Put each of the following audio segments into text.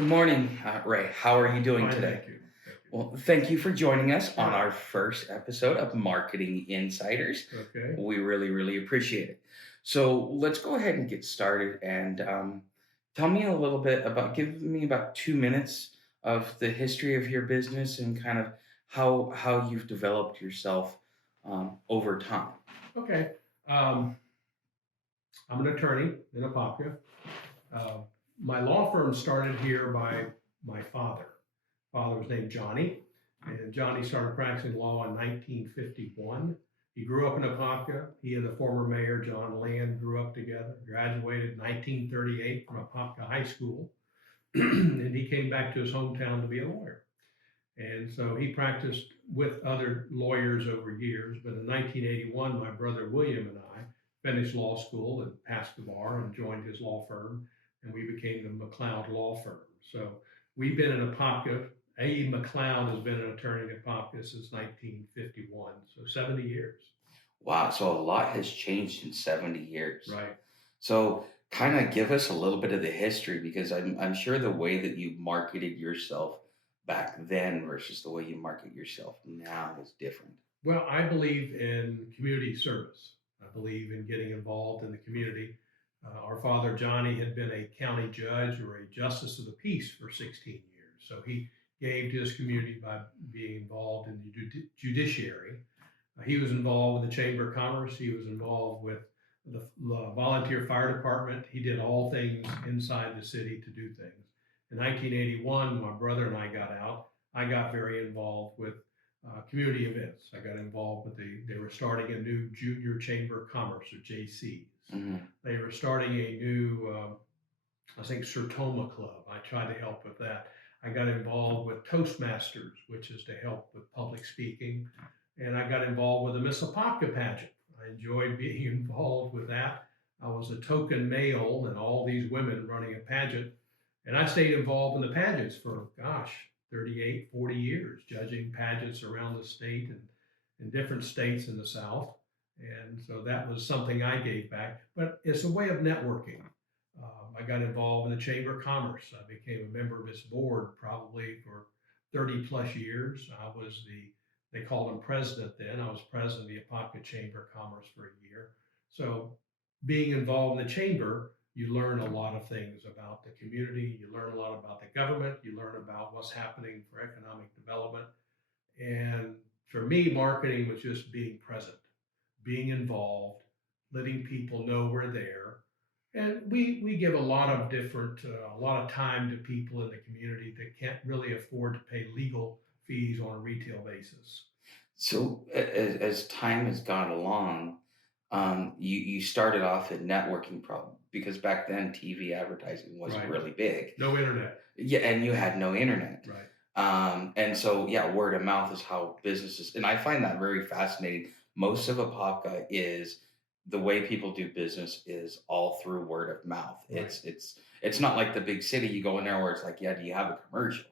Good morning, Ray. How are you doing Fine, today? thank you. Thank you. Well, thank you for joining us on Sure. our first episode of Marketing Insiders. Okay. We really, really appreciate it. So let's go ahead and get started and tell me a little bit give me about 2 minutes of the history of your business and kind of how you've developed yourself over time. Okay. Um, I'm an attorney in Apopka. Uh, my law firm started here by my father. Father was named Johnny, and Johnny started practicing law in 1951. He grew up in Apopka. He and the former mayor, John Land, grew up together, graduated in 1938 from Apopka High School, and he came back to his hometown to be a lawyer. And so he practiced with other lawyers over years. But in 1981, my brother William and I finished law school and passed the bar and joined his law firm, and we became the McLeod Law Firm. So we've been in Apopka. A. McLeod has been an attorney in Apopka since 1951, so 70 years. Wow, so a lot has changed in 70 years. Right. So kind of give us a little bit of the history because I'm sure the way that you marketed yourself back then versus the way you market yourself now is different. Well, I believe in community service. I believe in getting involved in the community. Our father Johnny had been a county judge or a justice of the peace for 16 years. So he gave to his community by being involved in the judiciary. He was involved with the Chamber of Commerce. He was involved with the volunteer fire department. He did all things inside the city to do things. In 1981, my brother and I got out. I got very involved with community events. I got involved with they were starting a new junior chamber of commerce or JCs. Hmm. They were starting a new, I think, Sertoma Club. I tried to help with that. I got involved with Toastmasters, which is to help with public speaking. And I got involved with the Miss Apopka pageant. I enjoyed being involved with that. I was a token male and all these women running a pageant. And I stayed involved in the pageants for, gosh, 38, 40 years, judging pageants around the state and in different states in the South. And so that was something I gave back. But it's a way of networking. I got involved in the Chamber of Commerce. I became a member of its board probably for 30 plus years. They called him president then. I was president of the Apopka Chamber of Commerce for a year. So being involved in the chamber, you learn a lot of things about the community. You learn a lot about the government. You learn about what's happening for economic development. And for me, marketing was just being present, being involved, letting people know we're there. And we give a lot of time to people in the community that can't really afford to pay legal fees on a retail basis. So as time has gone along, you started off at networking problem because back then TV advertising wasn't Right. really big. No internet. Yeah, and you had no internet. Right. And so, yeah, word of mouth is how businesses, and I find that very fascinating. Most of Apopka is the way people do business is all through word of mouth. Right. It's not like the big city. You go in there where it's like, yeah, do you have a commercial?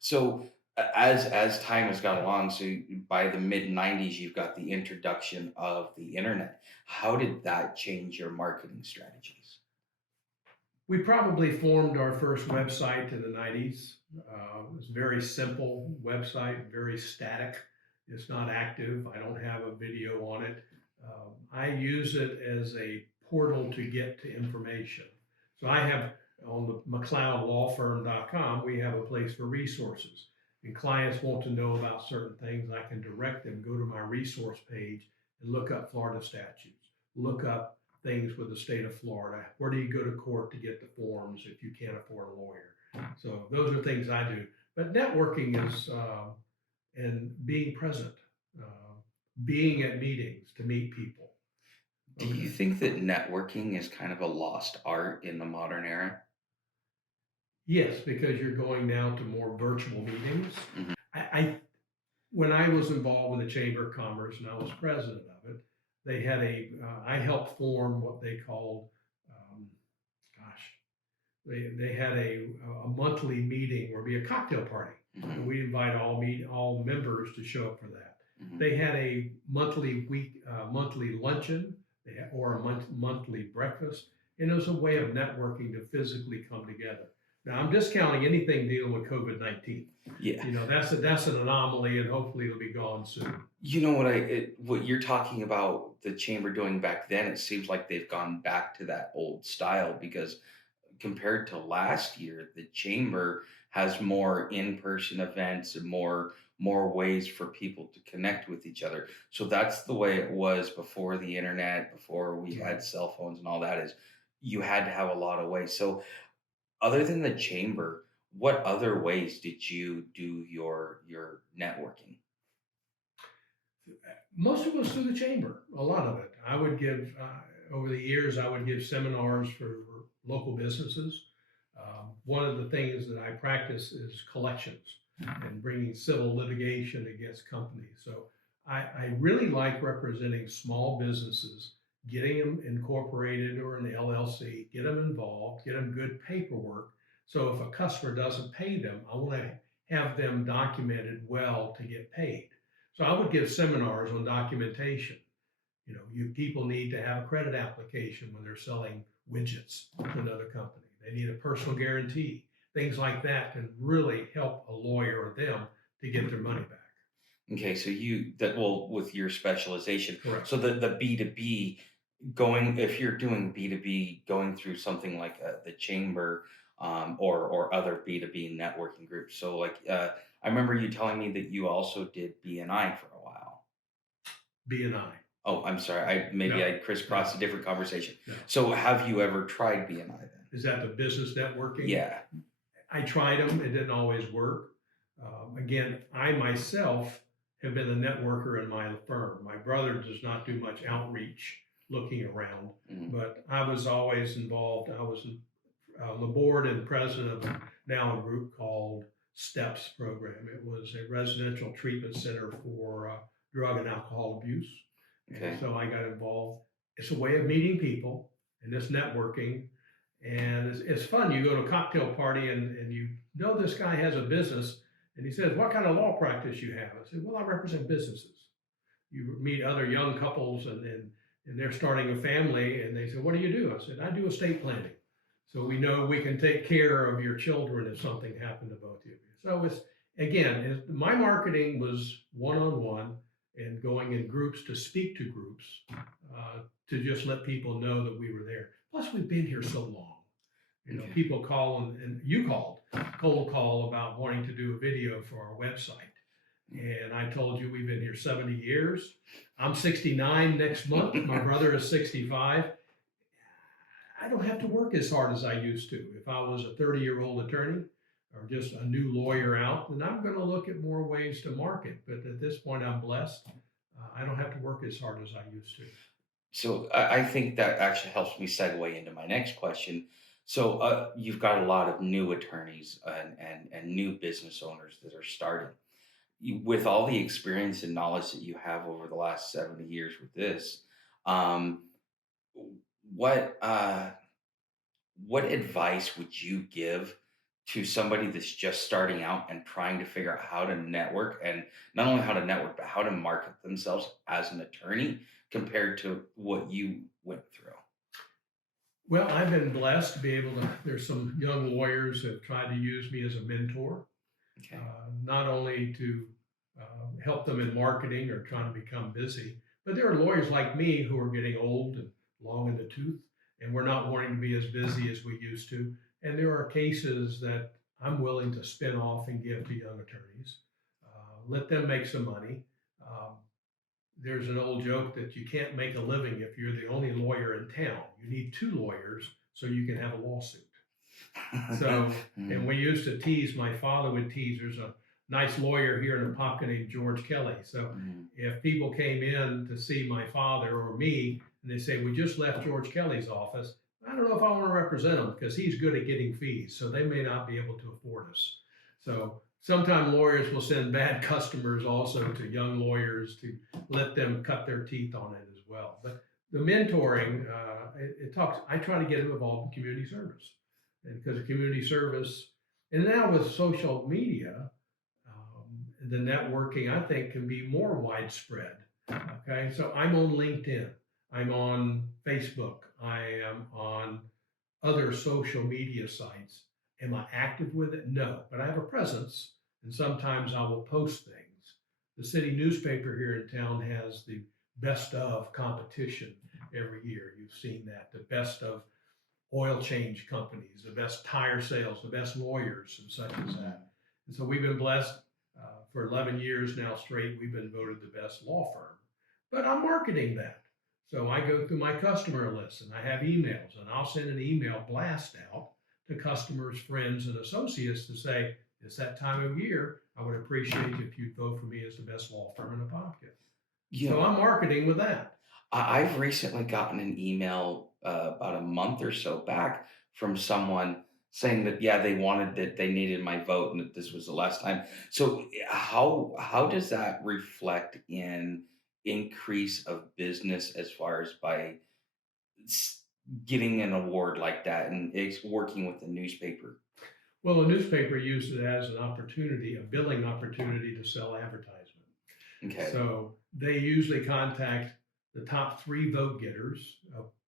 So as time has gone along, so by the mid '90s, you've got the introduction of the internet. How did that change your marketing strategies? We probably formed our first website in the 90s. It was a very simple website, very static. It's not active. I don't have a video on it. I use it as a portal to get to information. So I have on the McLeodLawFirm.com, we have a place for resources. And clients want to know about certain things. I can direct them, go to my resource page and look up Florida statutes, look up things with the state of Florida. Where do you go to court to get the forms if you can't afford a lawyer? So those are things I do. But networking is and being present, uh, being at meetings to meet people. Do Okay. you think that networking is kind of a lost art in the modern era? Yes, because you're going now to more virtual meetings. Mhm. I when I was involved with the Chamber of Commerce and I was president of it, they had I helped form what they called, um, gosh, they had a monthly meeting where it'd be a cocktail party, and Mhm. we invite all members to show up for that. Mhm. They had a monthly luncheon, or a monthly breakfast, and it was a way of networking to physically come together. Now, I'm discounting anything dealing with COVID-19. Yeah. That's an anomaly, and hopefully it'll be gone soon. You know what you're talking about the chamber doing back then, it seems like they've gone back to that old style because compared to last year, the chamber has more in-person events and more ways for people to connect with each other. So that's the way it was before the internet, before we Right. had cell phones and all that is you had to have a lot of ways. So other than the chamber, what other ways did you do your networking? Most of us through the chamber, a lot of it. I would give, over the years, I would give seminars for local businesses. One of the things that I practice is collections and bringing civil litigation against companies. So I really like representing small businesses, getting them incorporated or an LLC, get them involved, get them good paperwork. So if a customer doesn't pay them, I want to have them documented well to get paid. So I would give seminars on documentation. You people need to have a credit application when they're selling widgets to another company. They need a personal guarantee. Things like that can really help a lawyer or them to get their money back. Okay, so you that well with your specialization. Correct. So the B2B going if you're doing B2B going through something like the chamber or other B2B networking groups. So like I remember you telling me that you also did BNI for a while. BNI. Oh, I'm sorry. I maybe No, I crisscrossed no, a different conversation. no. So have you ever tried BNI then? Is that the business networking? Yeah. I tried them. It didn't always work. Again, I myself have been a networker in my firm. My brother does not do much outreach looking around, Mhm. but I was always involved. I was on the board and president of now a group called STEPS program. It was a residential treatment center for drug and alcohol abuse. And Okay. so I got involved. It's a way of meeting people and this networking. And it's fun. You go to a cocktail party and you know this guy has a business and he says, "What kind of law practice you have?" I said, "Well, I represent businesses." You meet other young couples and they're starting a family and they say, "What do you do?" I said, "I do estate planning." So we know we can take care of your children if something happened to both of you. So my marketing was one on one and going in groups to speak to groups to just let people know that we were there. Plus, we've been here so long. Okay. People call and you called, cold call about wanting to do a video for our website. And I told you we've been here 70 years. I'm 69 next month. My brother is 65. I don't have to work as hard as I used to. If I was a 30-year-old attorney or just a new lawyer out, then I'm going to look at more ways to market. But at this point, I'm blessed. I don't have to work as hard as I used to. So I think that actually helps me segue into my next question. So you've got a lot of new attorneys and new business owners that are starting. With all the experience and knowledge that you have over the last 70 years with this, um, what what advice would you give to somebody that's just starting out and trying to figure out how to network and not only how to network but how to market themselves as an attorney compared to what you went through? Well, I've been blessed to be able to. There's some young lawyers that have tried to use me as a mentor, Okay. not only to help them in marketing or trying to become busy, but there are lawyers like me who are getting old and long in the tooth, and we're not wanting to be as busy as we used to. And there are cases that I'm willing to spin off and give to young attorneys, let them make some money. Um, there's an old joke that you can't make a living if you're the only lawyer in town. You need two lawyers so you can have a lawsuit. So, and Mm, we used to tease, my father would tease, there's a nice lawyer here in Apopka named George Kelly. So mm, if people came in to see my father or me and they say, "We just left George Kelly's office," I don't know if I want to represent him because he's good at getting fees. So they may not be able to afford us. So sometimes lawyers will send bad customers also to young lawyers to let them cut their teeth on it as well. But the mentoring, it talks, I try to get them involved in community service. And because of community service, and now with social media, the networking I think can be more widespread. Okay, so I'm on LinkedIn, I'm on Facebook, I am on other social media sites, Am I active with it? No, but I have a presence, and sometimes I will post things. The city newspaper here in town has the best of competition every year. You've seen that. The best of oil change companies, the best tire sales, the best lawyers, and such as that. And so we've been blessed for 11 years now straight. We've been voted the best law firm. But I'm marketing that. So I go through my customer list and I have emails, and I'll send an email blast out to customers, friends, and associates to say, it's that time of year. I would appreciate if you'd vote for me as the best law firm in Apopka. You So know, I'm marketing with that. I've recently gotten an email about a month or so back from someone saying that yeah, they wanted that they needed my vote and that this was the last time. So how does that reflect in increase of business as far as by s- getting an award like that and it's working with the newspaper? Well, a newspaper used it as an opportunity, a billing opportunity to sell advertisement. Okay. So they usually contact the top three vote getters,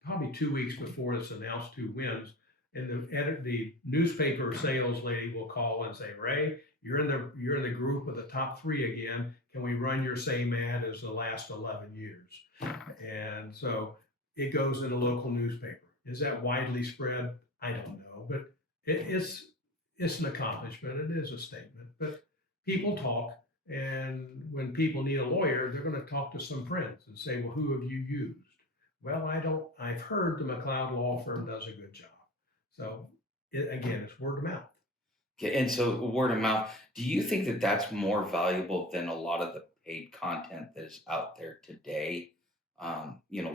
probably 2 weeks before it's announced who wins. And the newspaper sales lady will call and say, Ray, you're in the group of the top three again. Can we run your same ad as the last 11 years? And so it goes in a local newspaper. Is that widely spread? I don't know, but it's an accomplishment. It is a statement. But people talk, and when people need a lawyer, they're going to talk to some friends and say, well, who have you used? Well, I don't. I've heard the McLeod Law Firm does a good job. So again, it's word of mouth. Okay, and so word of mouth, do you think that that's more valuable than a lot of the paid content that is out there today?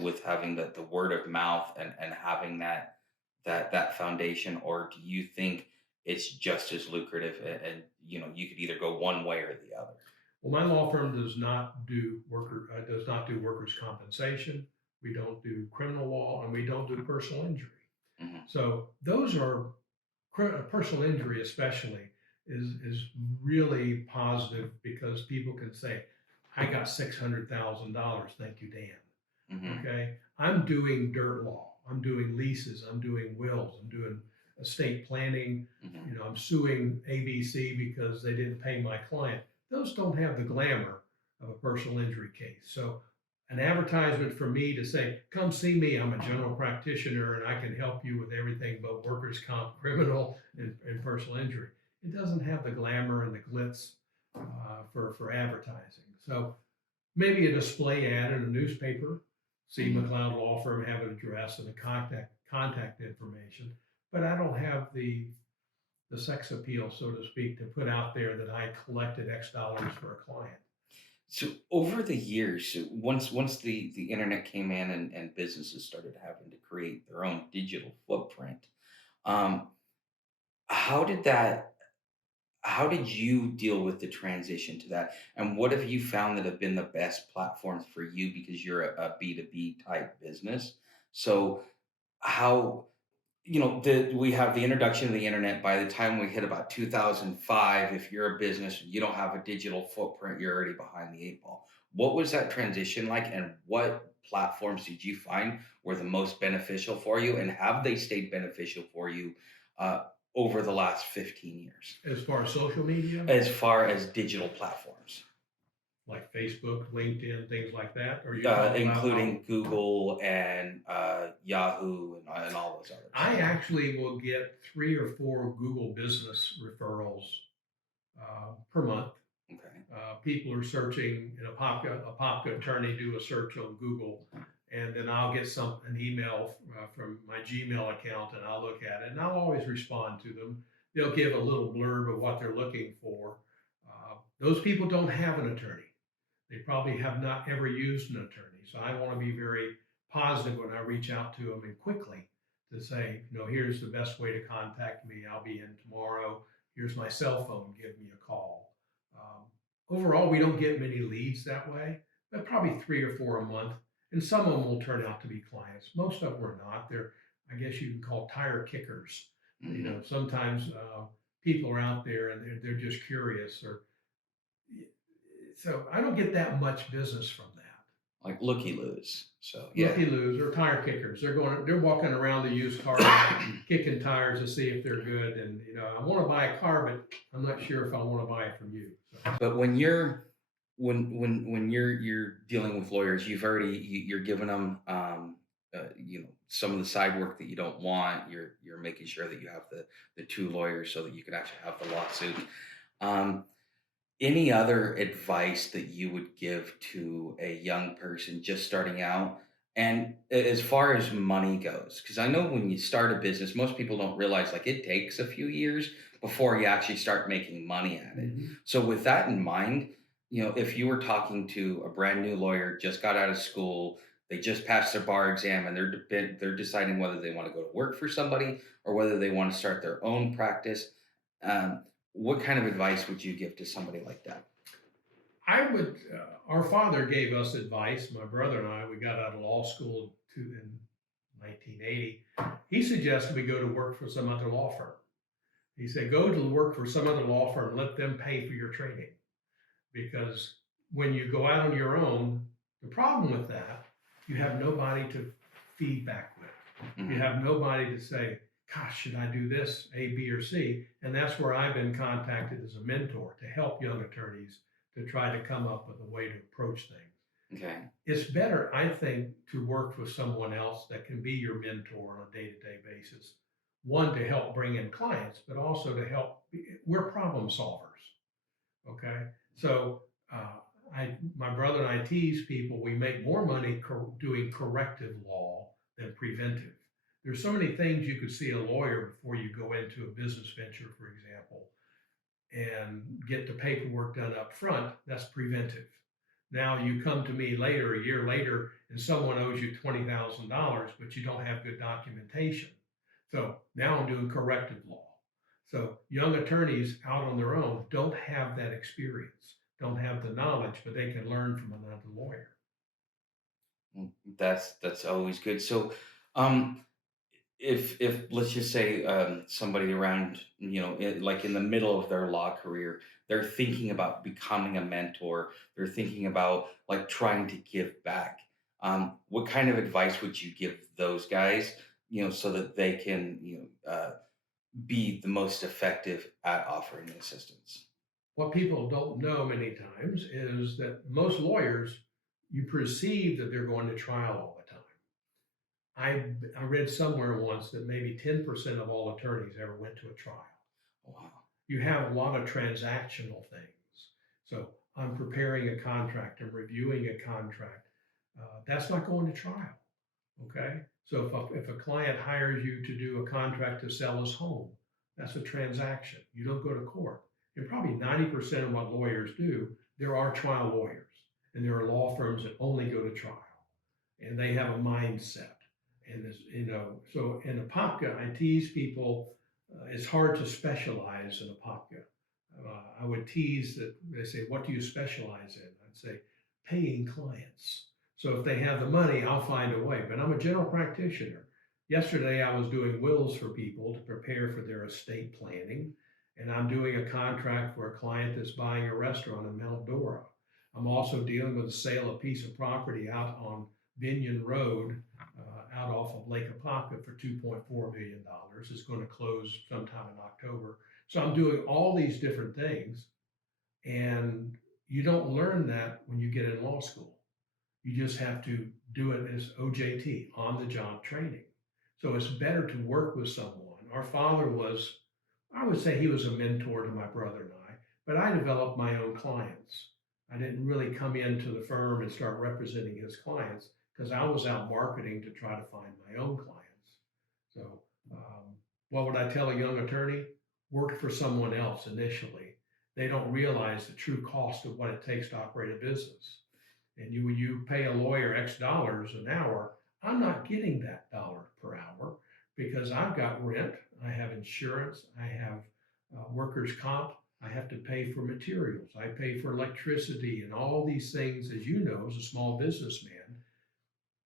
With having the word of mouth and having that foundation, or do you think it's just as lucrative and you could either go one way or the other? Well, my law firm does not do workers' compensation. We don't do criminal law, and we don't do personal injury. Hmm. So those are personal injury, especially, is really positive because people can say, "I got $600,000. Thank you, Dan." Hmm. Okay, I'm doing dirt law. I'm doing leases. I'm doing wills. I'm doing estate planning. Hmm. I'm suing ABC because they didn't pay my client. Those don't have the glamour of a personal injury case. So, an advertisement for me to say, "Come see me. I'm a general practitioner and I can help you with everything but workers' comp, criminal, and personal injury." It doesn't have the glamour and the glitz for advertising. So maybe a display ad in a newspaper, see Hmm. McLeod Law Firm, have an address and a contact information, but I don't have the sex appeal, so to speak, to put out there that I collected X dollars for a client. So over the years, so once the internet came in and businesses started having to create their own digital footprint, um, how did that how did you deal with the transition to that? And what have you found that have been the best platforms for you because you're a B2B type business? So how we have the introduction of the internet. By the time we hit about 2005, if you're a business and you don't have a digital footprint, you're already behind the eight ball. What was that transition like, and what platforms did you find were the most beneficial for you, and have they stayed beneficial for you uh, over the last 15 years As far as social media, as far as digital platforms, like Facebook, LinkedIn, things like that, or are you talking about how including Google and Yahoo and all those others? I actually will get 3 or 4 Google business referrals per month. Okay. People are searching in Apopka attorney do a search on Google, and then I'll get an email from my Gmail account, and I'll look at it, and I'll always respond to them. They'll give a little blurb of what they're looking for. Those people don't have an attorney. They probably have not ever used an attorney, so I want to be very positive when I reach out to them and quickly to say, here's the best way to contact me. I'll be in tomorrow. Here's my cell phone. Give me a call. Overall, we don't get many leads that way, but probably 3 or 4 a month. And some of them will turn out to be clients. Most of them are not. They're, I guess you can call tire kickers. Hmm. Sometimes people are out there and they're just curious. Or so I don't get that much business from that. like looky loos. So yeah. Looky-loos or tire kickers. They're walking around the used car lot, kicking tires to see if they're good. And I want to buy a car, but I'm not sure if I want to buy it from you. So But when you're dealing with lawyers, you're giving them some of the side work that you don't want. You're making sure that you have the two lawyers so that you can actually have the lawsuit. Um, Any other advice that you would give to a young person just starting out? And as far as money goes, because I know when you start a business, most people don't realize like it takes a few years before you actually start making money at it. mhm. So with that in mind, if you were talking to a brand new lawyer, just got out of school, they just passed their bar exam, and they're deciding whether they want to go to work for somebody or whether they want to start their own practice. Um, what kind of advice would you give to somebody like that? Our father gave us advice. My brother and I, we got out of law school in 1980. He suggested we go to work for some other law firm. He said, go to work for some other law firm, let them pay for your training. Because when you go out on your own, the problem with that, you have nobody to feedback with. You Mhm. have nobody to say, gosh, should I do this, A, B, or C? And that's where I've been contacted as a mentor to help young attorneys to try to come up with a way to approach things. Okay. It's better, I think, to work with someone else that can be your mentor on a day-to-day basis. One, to help bring in clients, but also to help. We're problem solvers. Okay. So, uh, my brother and I tease people, we make more money doing corrective law than preventive. There's so many things you could see a lawyer before you go into a business venture, for example, and get the paperwork done up front. That's preventive. Now you come to me later, a year later, and someone owes you $20,000, but you don't have good documentation. So now I'm doing corrective law. So young attorneys out on their own don't have that experience, don't have the knowledge, but they can learn from another lawyer. That's always good. So, um, if let's just say somebody around like in the middle of their law career, they're thinking about becoming a mentor, they're thinking about like trying to give back. What kind of advice would you give those guys? So that they can be the most effective at offering assistance. What people don't know many times is that most lawyers, you perceive that they're going to trial all the time. I read somewhere once that maybe 10% of all attorneys ever went to a trial. Wow. You have a lot of transactional things. So I'm preparing a contract, I'm reviewing a contract. That's not going to trial. Okay. So if a client hires you to do a contract to sell his home, that's a transaction. You don't go to court. And probably 90% of what lawyers do, there are trial lawyers and there are law firms that only go to trial and they have a mindset. And this, so in Apopka, I tease people, it's hard to specialize in Apopka. I would tease that they say, what do you specialize in? I'd say, paying clients. So if they have the money, I'll find a way. But I'm a general practitioner. Yesterday, I was doing wills for people to prepare for their estate planning. And I'm doing a contract for a client that's buying a restaurant in Mount Dora. I'm also dealing with the sale of a piece of property out on Binion Road, out off of Lake Apopka for $2.4 million. It's going to close sometime in October. So I'm doing all these different things, and you don't learn that when you get in law school. You just have to do it as OJT, on the job training. So it's better to work with someone. Our father was, I would say he was a mentor to my brother and I, but I developed my own clients. I didn't really come into the firm and start representing his clients because I was out marketing to try to find my own clients. So, what would I tell a young attorney? Work for someone else initially. They don't realize the true cost of what it takes to operate a business. And when you pay a lawyer X dollars an hour, I'm not getting that dollar per hour because I've got rent, I have insurance, I have workers' comp, I have to pay for materials, I pay for electricity, and all these things. As you know, as a small businessman,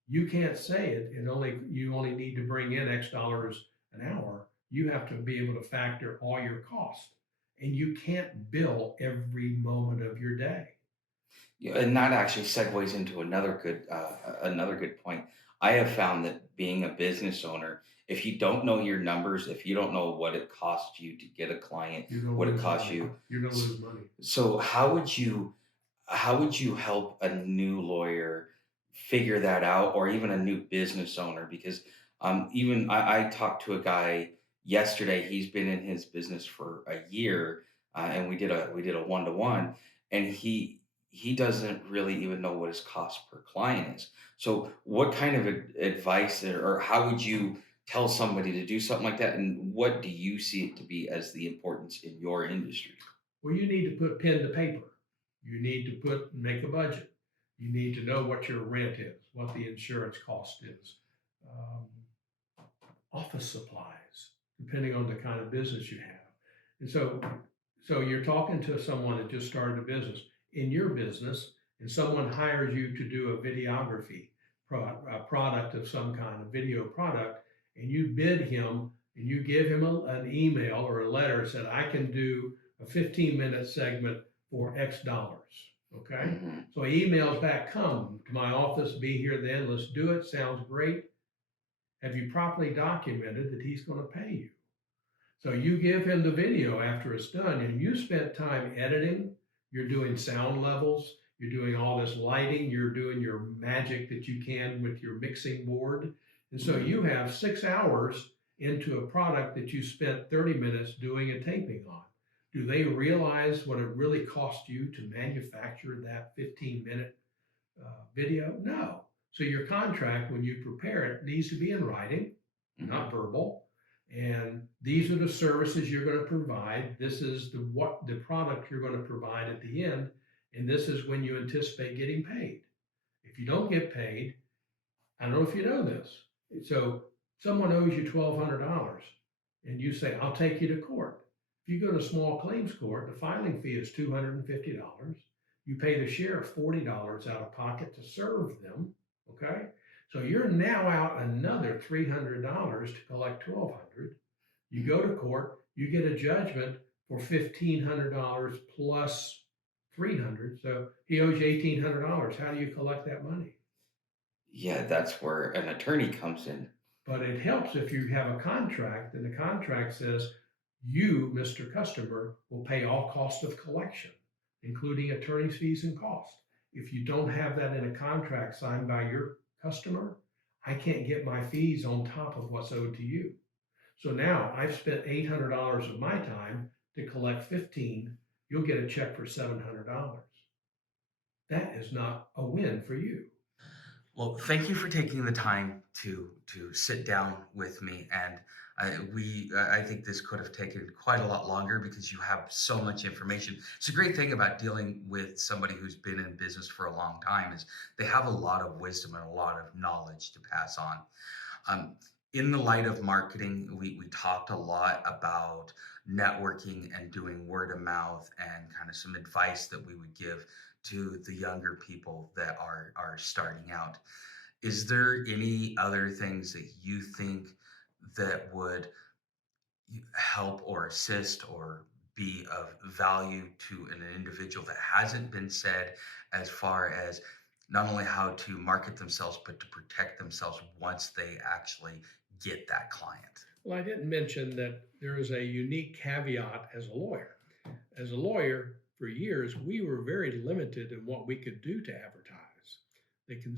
you can't say it, and you only need to bring in X dollars an hour. You have to be able to factor all your costs, and you can't bill every moment of your day. Yeah, and that actually segues into another good point. I have found that being a business owner, if you don't know your numbers, if you don't know what it costs you to get a client, You're going to what it lose costs money. you, You're going to s- lose money. so how would you help a new lawyer figure that out, or even a new business owner? Because even I talked to a guy yesterday. He's been in his business for a year, and we did a one to one, and he doesn't really even know what his cost per client is. So, what kind of advice, or how would you tell somebody to do something like that? And what do you see it to be as the importance in your industry? Well, you need to put pen to paper. You need to make a budget. You need to know what your rent is, what the insurance cost is, um, office supplies, depending on the kind of business you have. And so you're talking to someone that just started a business in your business, and someone hires you to do a videography a product of some kind, a video product, and you bid him and you give him an email or a letter that said, I can do a 15-minute segment for X dollars. Okay. Hmm. So he emails back, come to my office, be here then, let's do it. Sounds great. Have you properly documented that he's going to pay you? So you give him the video after it's done, and you spent time editing. You're doing sound levels. You're doing all this lighting. You're doing your magic that you can with your mixing board. And so Hmm. you have 6 hours into a product that you spent 30 minutes doing a taping on. Do they realize what it really cost you to manufacture that 15-minute video? No. So your contract, when you prepare it, needs to be in writing, not Hmm. verbal. And these are the services you're going to provide. This is the product you're going to provide at the end, and this is when you anticipate getting paid. If you don't get paid, I don't know if you know this. So someone owes you $1,200 and you say, I'll take you to court. If you go to small claims court, the filing fee is $250. You pay the sheriff $40 out of pocket to serve them. Okay. So you're now out another $300 to collect $1,200. You go to court, you get a judgment for $1,500 plus 300. So he owes you $1,800. How do you collect that money? Yeah, that's where an attorney comes in. But it helps if you have a contract and the contract says you, Mr. Customer, will pay all costs of collection, including attorney's fees and costs. If you don't have that in a contract signed by your customer, I can't get my fees on top of what's owed to you. So now I've spent $800 of my time to collect 15. You'll get a check for $700. That is not a win for you. Well, thank you for taking the time to sit down with me, and I think this could have taken quite a lot longer because you have so much information. It's a great thing about dealing with somebody who's been in business for a long time is they have a lot of wisdom and a lot of knowledge to pass on. Um, in the light of marketing, we talked a lot about networking and doing word of mouth and kind of some advice that we would give to the younger people that are starting out. Is there any other things that you think that would help or assist or be of value to an individual that hasn't been said, as far as not only how to market themselves but to protect themselves once they actually get that client? Well, I didn't mention that there is a unique caveat as a lawyer. As a lawyer, for years, we were very limited in what we could do to advertise.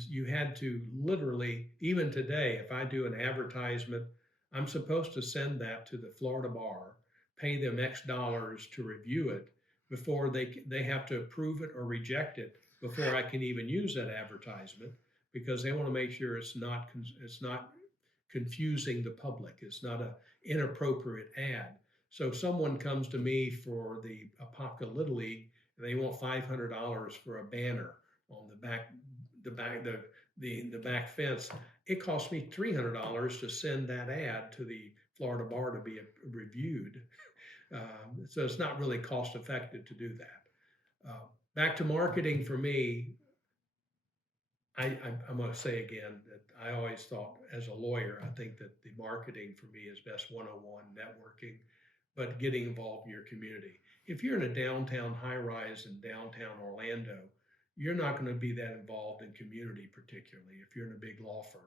You had to literally, even today, if I do an advertisement, I'm supposed to send that to the Florida bar, pay them X dollars to review it before they have to approve it or reject it before I can even use that advertisement because they want to make sure it's not confusing the public. It's not an inappropriate ad. So someone comes to me for the Apopka Little League and they want $500 for a banner on the back fence. It costs me $300 to send that ad to the Florida bar to be reviewed. So it's not really cost effective to do that. Back to marketing for me, I'm going to say again that I always thought as a lawyer, I think that the marketing for me is best one-on-one networking, but getting involved in your community. If you're in a downtown high rise in downtown Orlando, you're not going to be that involved in community, particularly if you're in a big law firm.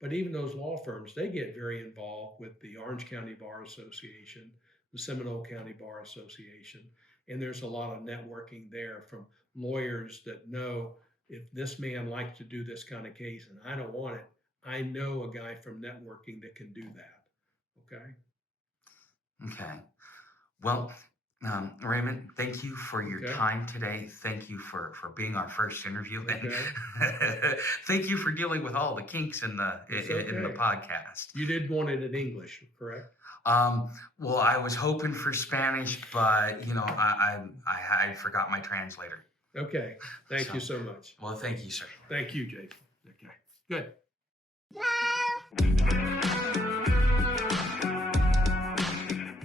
But even those law firms, they get very involved with the Orange County Bar Association, the Seminole County Bar Association, and there's a lot of networking there from lawyers that know if this man likes to do this kind of case and I don't want it, I know a guy from networking that can do that. Okay. Okay. Well, Raymond, thank you for your Okay. time today. Thank you for being our first interview, and Okay. thank you for dealing with all the kinks in the It's in the okay. podcast. You did want it in English, correct? Well, I was hoping for Spanish, but I forgot my translator. Okay. Thank So, you so much. well, thank you, sir. Thank you, Jason. Okay. Good.